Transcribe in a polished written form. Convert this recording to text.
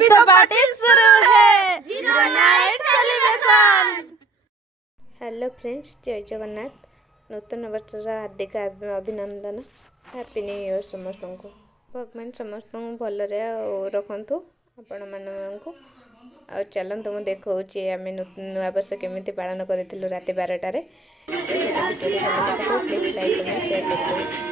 तो पार्टी शुरू है। Zero night celebration. Hello friends, जय जगन्नाथ। नूतन वर्ष हार्दिक अभिनंदन। हैप्पी न्यू ईयर समस्त को। भगवान समस्त भलरे रखु आपण मानू। आ चलतु मुझे देखा आम नुआ वर्ष केमी पालन करूँ राति 12टार। प्लीज लाइक कमेंट शेयर कर